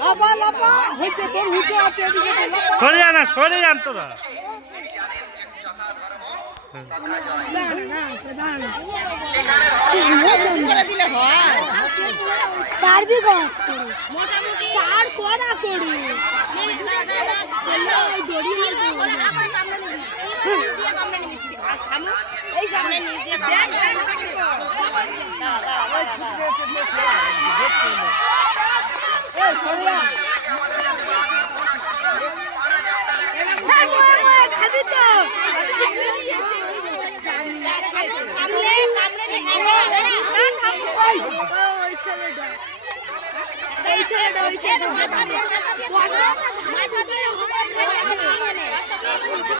লাফা লাফা হচ্ছে তোর উঁচু আছে এদিকে সরে আন সরে আন তোরা চার বিঘা মোটামুটি 4 কড়া করি এই সামনে নিচ দিয়ে খাবি তো এই ছেলেটা